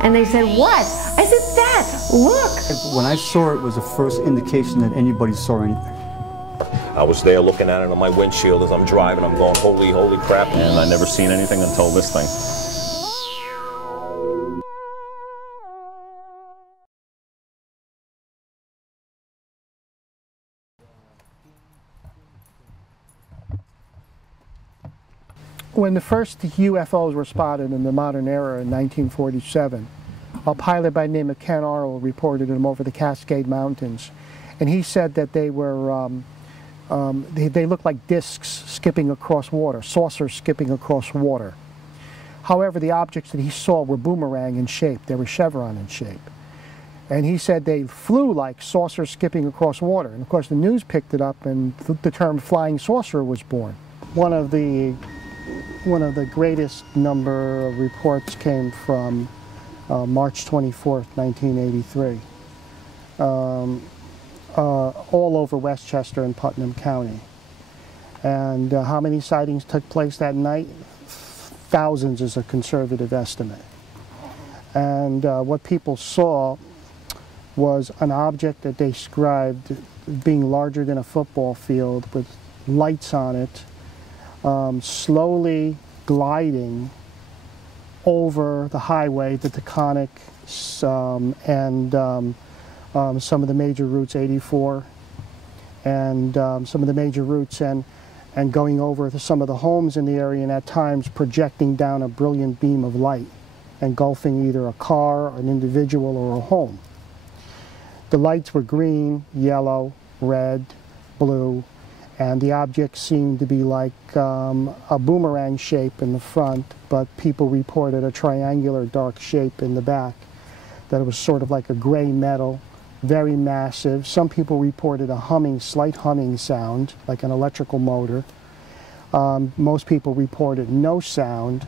And they said, what? I said, Dad, look. When I saw it, was the first indication that anybody saw anything. I was there looking at it on my windshield as I'm driving. I'm going, holy crap. And I never seen anything until this thing. When the first UFOs were spotted in the modern era in 1947, a pilot by the name of Ken Arnold reported them over the Cascade Mountains. And he said that they were, they looked like discs skipping across water, saucers skipping across water. However, the objects that he saw were boomerang in shape. They were chevron in shape. And he said they flew like saucers skipping across water. And of course the news picked it up and the term flying saucer was born. One of the greatest number of reports came from March 24th, 1983. All over Westchester and Putnam County. And how many sightings took place that night? Thousands is a conservative estimate. And what people saw was an object that they described being larger than a football field with lights on it, slowly gliding over the highway, the Taconic, and some of the major routes, 84, and some of the major routes, and going over to some of the homes in the area, and at times projecting down a brilliant beam of light, engulfing either a car, an individual, or a home. The lights were green, yellow, red, blue, and the object seemed to be like a boomerang shape in the front, but people reported a triangular dark shape in the back, that it was sort of like a gray metal, very massive. Some people reported a humming, slight humming sound, like an electrical motor. Most people reported no sound,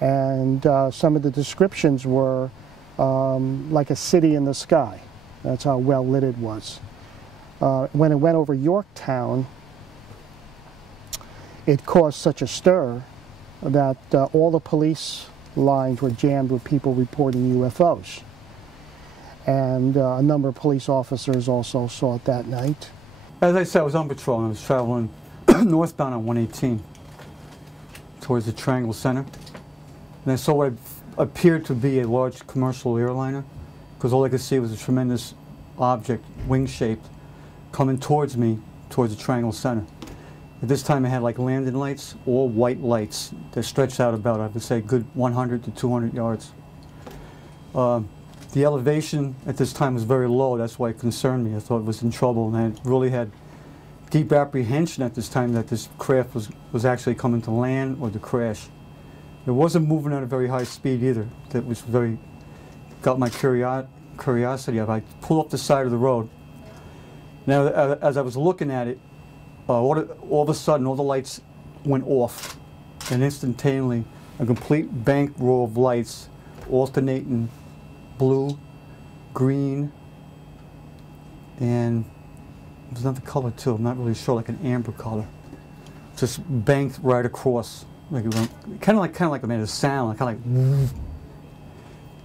and some of the descriptions were like a city in the sky. That's how well lit it was. When it went over Yorktown, it caused such a stir that all the police lines were jammed with people reporting UFOs. And a number of police officers also saw it that night. As I said, I was on patrol and I was traveling northbound on 118 towards the Triangle Center. And I saw what appeared to be a large commercial airliner, because all I could see was a tremendous object, wing-shaped, coming towards me, towards the Triangle Center. At this time, it had like landing lights, all white lights that stretched out about, I would say, a good 100 to 200 yards. The elevation at this time was very low. That's why it concerned me. I thought it was in trouble, and I really had deep apprehension at this time that this craft was actually coming to land or to crash. It wasn't moving at a very high speed either. That was got my curiosity up. I pulled up the side of the road. Now, as I was looking at it, all of a sudden, all the lights went off, and instantaneously, a complete bank row of lights, alternating blue, green, and there's another color too. I'm not really sure, like an amber color. Just banked right across, like it went, kind of like it made a sound, kind of like.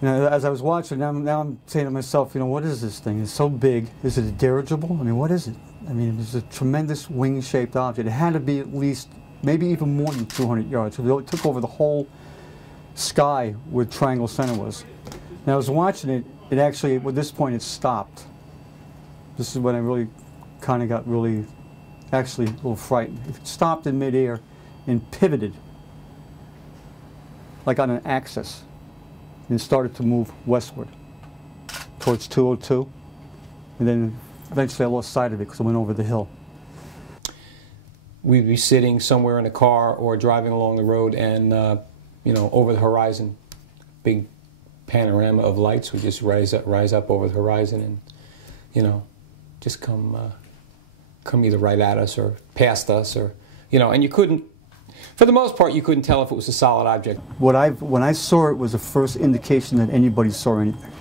You know, as I was watching, now I'm saying to myself, you know, what is this thing? It's so big. Is it a dirigible? I mean, what is it? I mean, it was a tremendous wing-shaped object. It had to be at least, maybe even more than 200 yards. It took over the whole sky where Triangle Center was. And I was watching it. It actually, at this point, it stopped. This is when I really kind of got really, actually a little frightened. It stopped in midair and pivoted, like on an axis, and started to move westward towards 202. And then eventually I lost sight of it because I went over the hill. We'd be sitting somewhere in a car or driving along the road, and you know, over the horizon, big panorama of lights would just rise up over the horizon, and you know, just come either right at us or past us, or you know, and you couldn't, for the most part, you couldn't tell if it was a solid object. When I saw it was the first indication that anybody saw anything.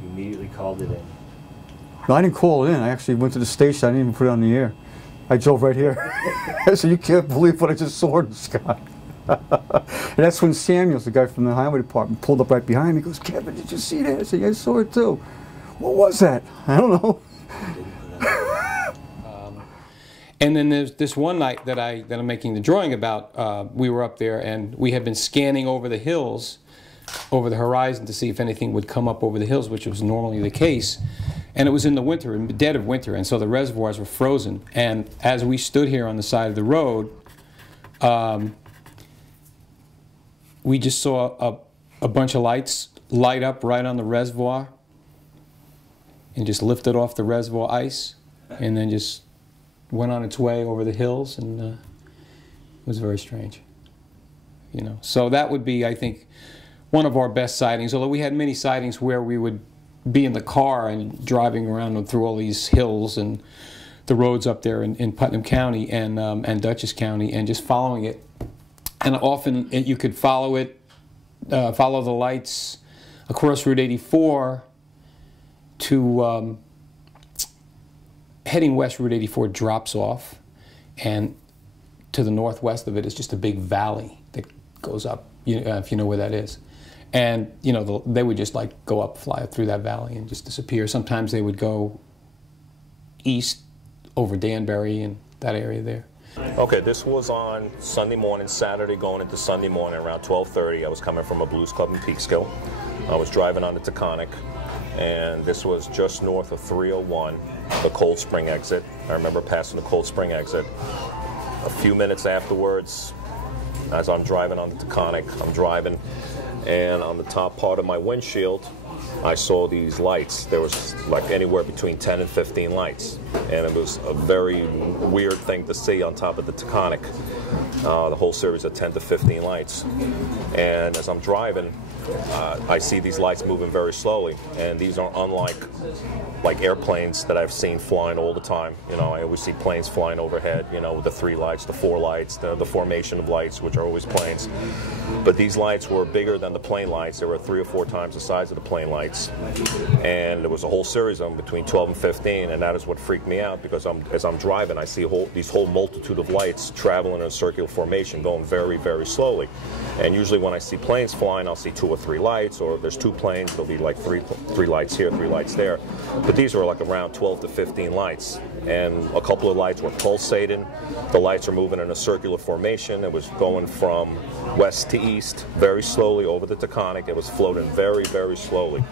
You immediately called it in. No, I didn't call it in. I actually went to the station. I didn't even put it on the air. I drove right here. I said, you can't believe what I just saw in the sky. And that's when Samuels, the guy from the highway department, pulled up right behind me. He goes, "Kevin, did you see that?" I said, "Yeah, I saw it too." "What was that?" "I don't know." And then there's this one night that I'm making the drawing about. We were up there and we had been scanning over the hills, over the horizon, to see if anything would come up over the hills, which was normally the case. And it was in the winter, in the dead of winter, and so the reservoirs were frozen. And as we stood here on the side of the road, we just saw a bunch of lights light up right on the reservoir and just lifted off the reservoir ice and then just went on its way over the hills, and it was very strange. You know, so that would be, I think, one of our best sightings, although we had many sightings where we would be in the car and driving around through all these hills and the roads up there in Putnam County and Dutchess County, and just following it. And often you could follow it, follow the lights across Route 84 to heading west. Route 84 drops off, and to the northwest of it is just a big valley that goes up, if you know where that is. And, you know, they would just like go up, fly up through that valley and just disappear. Sometimes they would go east over Danbury and that area there. Okay, this was on Sunday morning, Saturday going into Sunday morning around 12:30. I was coming from a blues club in Peekskill. I was driving on the Taconic, and this was just north of 301, the Cold Spring exit. I remember passing the Cold Spring exit. A few minutes afterwards, as I'm driving on the Taconic, I'm driving, and on the top part of my windshield, I saw these lights. There was like anywhere between 10 and 15 lights, and it was a very weird thing to see on top of the Taconic, the whole series of 10 to 15 lights. And as I'm driving, I see these lights moving very slowly, and these are unlike like airplanes that I've seen flying all the time. You know, I always see planes flying overhead, you know, with the 3 lights, the 4 lights, the formation of lights, which are always planes. But these lights were bigger than the plane lights. They were 3 or 4 times the size of the plane lights. And there was a whole series of them between 12 and 15, and that is what freaked me out, because as I'm driving, I see these whole multitude of lights traveling in a circular formation, going very, very slowly. And usually when I see planes flying, I'll see 2 or 3 lights, or if there's 2 planes, there'll be like 3 lights here, 3 lights there. But these were like around 12 to 15 lights, and a couple of lights were pulsating. The lights are moving in a circular formation. It was going from west to east very slowly over the Taconic. It was floating very, very slowly.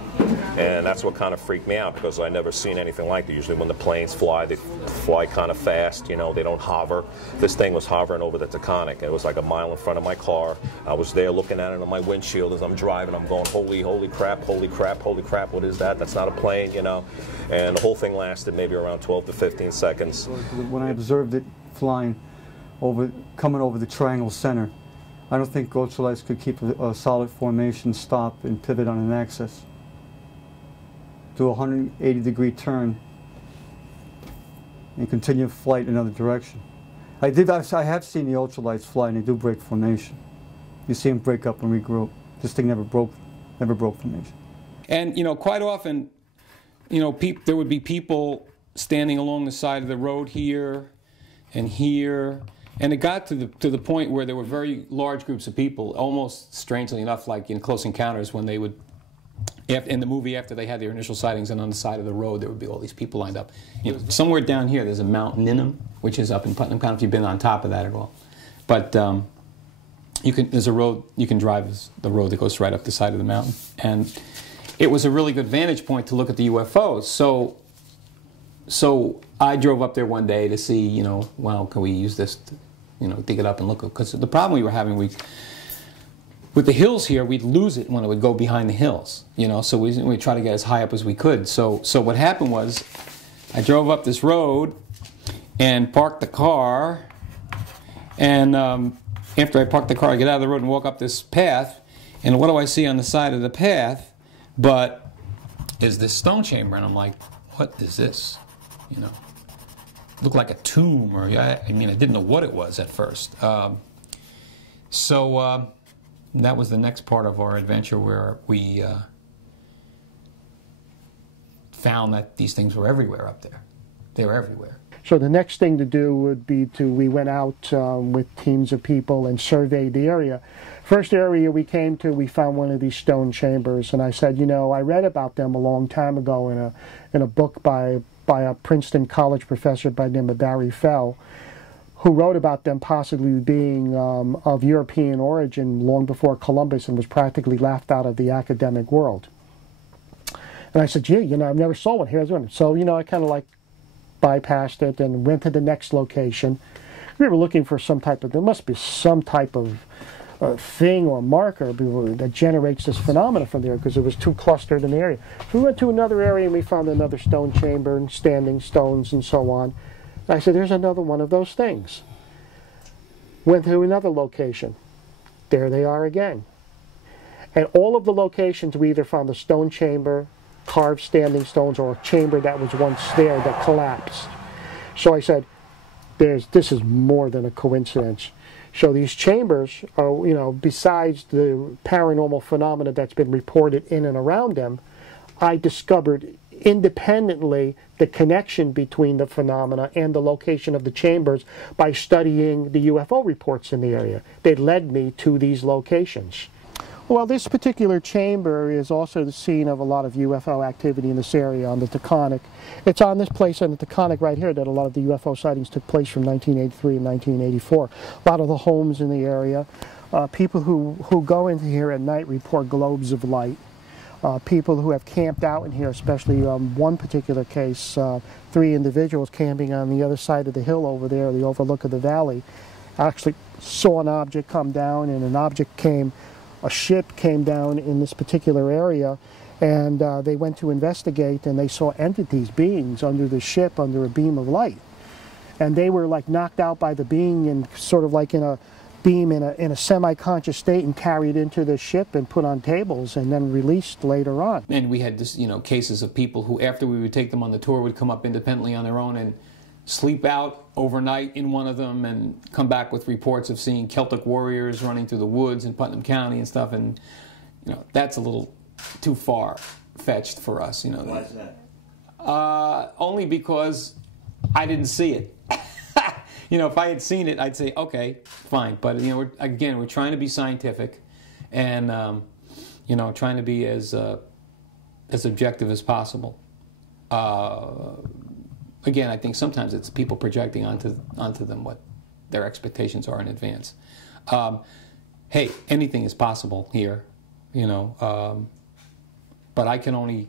And that's what kind of freaked me out, because I never seen anything like that. Usually when the planes fly, they fly kind of fast, you know, they don't hover. This thing was hovering over the Taconic. It was like a mile in front of my car. I was there looking at it on my windshield as I'm driving. I'm going, holy crap, holy crap, holy crap, what is that? That's not a plane, you know. And the whole thing lasted maybe around 12 to 15 seconds. When I observed it flying coming over the triangle center, I don't think ultralights could keep a solid formation, stop, and pivot on an axis. Do a 180-degree turn and continue flight in another direction. I have seen the ultralights fly, and they do break formation. You see them break up and regroup. This thing never broke formation. And, you know, quite often, you know, there would be people standing along the side of the road here and here, and it got to the point where there were very large groups of people, almost strangely enough like in Close Encounters, when they would, in the movie after they had their initial sightings, and on the side of the road there would be all these people lined up. You know, somewhere down here there's a Mount Ninum, which is up in Putnam County, if you've been on top of that at all. But there's a road, you can drive the road that goes right up the side of the mountain. And it was a really good vantage point to look at the UFOs. So I drove up there one day to see, you know, well, can we use this to, you know, dig it up and look? Because the problem we were having, with the hills here, we'd lose it when it would go behind the hills, you know, so we'd try to get as high up as we could. So what happened was, I drove up this road and parked the car, and after I parked the car, I get out of the road and walk up this path, and what do I see on the side of the path but is this stone chamber? And I'm like, what is this? You know, it looked like a tomb, or I mean, I didn't know what it was at first. So that was the next part of our adventure, where we found that these things were everywhere up there. They were everywhere. So the next thing to do would be we went out with teams of people and surveyed the area. First area we came to, we found one of these stone chambers, and I said, you know, I read about them a long time ago in a book by a Princeton College professor by the name of Barry Fell, who wrote about them possibly being of European origin long before Columbus and was practically laughed out of the academic world. And I said, gee, you know, I've never saw one. Here's one. So, you know, I kind of like bypassed it and went to the next location. We were looking for some type of, there must be some type of thing or marker that generates this phenomena from there, because it was too clustered in the area. We went to another area and we found another stone chamber and standing stones and so on. I said, there's another one of those things. Went to another location. There they are again. And all of the locations, we either found a stone chamber, carved standing stones, or a chamber that was once there that collapsed. So I said, this is more than a coincidence. So these chambers are, you know, besides the paranormal phenomena that's been reported in and around them, I discovered independently the connection between the phenomena and the location of the chambers by studying the UFO reports in the area. They led me to these locations. Well, this particular chamber is also the scene of a lot of UFO activity in this area on the Taconic. It's on this place on the Taconic right here that a lot of the UFO sightings took place from 1983 and 1984. A lot of the homes in the area. People who go into here at night report globes of light. People who have camped out in here, especially one particular case, 3 individuals camping on the other side of the hill over there, the overlook of the valley, actually saw an object come down, and a ship came down in this particular area, and they went to investigate, and they saw entities, beings under the ship under a beam of light. And they were like knocked out by the being and sort of like in a beam in a semi-conscious state and carried into the ship and put on tables and then released later on. And we had this, you know, cases of people who, after we would take them on the tour, would come up independently on their own and sleep out overnight in one of them and come back with reports of seeing Celtic warriors running through the woods in Putnam County and stuff. And, you know, that's a little too far-fetched for us, you know. Why is that? Only because I didn't see it. You know, if I had seen it, I'd say, okay, fine. But, you know, we're trying to be scientific and, you know, trying to be as objective as possible. Again, I think sometimes it's people projecting onto them what their expectations are in advance. Hey, anything is possible here, you know, but I can only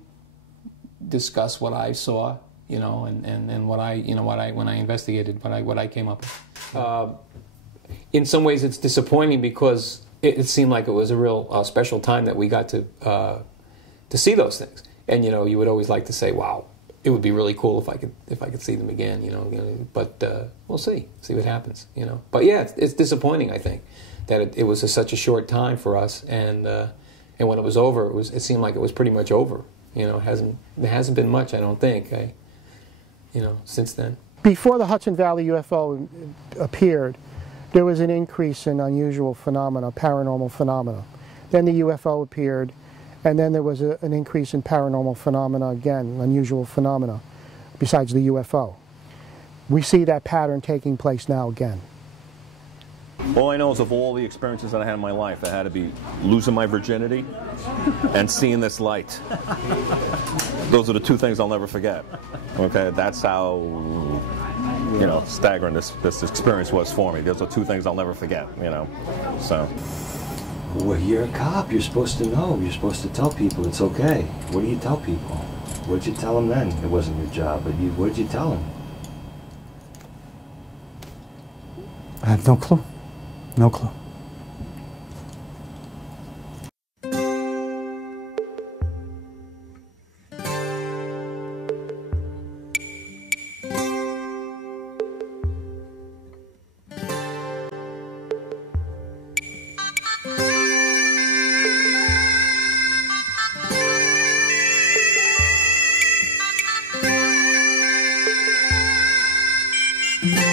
discuss what I saw, you know, and what I, you know, when I investigated, what I came up with. In some ways, it's disappointing because it seemed like it was a real special time that we got to see those things. And, you know, you would always like to say, wow, it would be really cool if I could see them again, you know. But we'll see what happens, you know. But yeah, it's disappointing, I think, that it was such a short time for us, and when it was over, it seemed like it was pretty much over, you know. There hasn't been much, I don't think, you know, since then. Before the Hudson Valley UFO appeared, there was an increase in unusual phenomena, paranormal phenomena. Then the UFO appeared, and then there was an increase in paranormal phenomena again, unusual phenomena, besides the UFO. We see that pattern taking place now again. All I know is of all the experiences that I had in my life, it had to be losing my virginity and seeing this light. Those are the 2 things I'll never forget. Okay, that's how, you know, staggering this experience was for me. Those are 2 things I'll never forget, you know, so. Well, you're a cop. You're supposed to know. You're supposed to tell people it's okay. What do you tell people? What did you tell them then? It wasn't your job, but what did you tell them? I have no clue. No clue. Mm-hmm.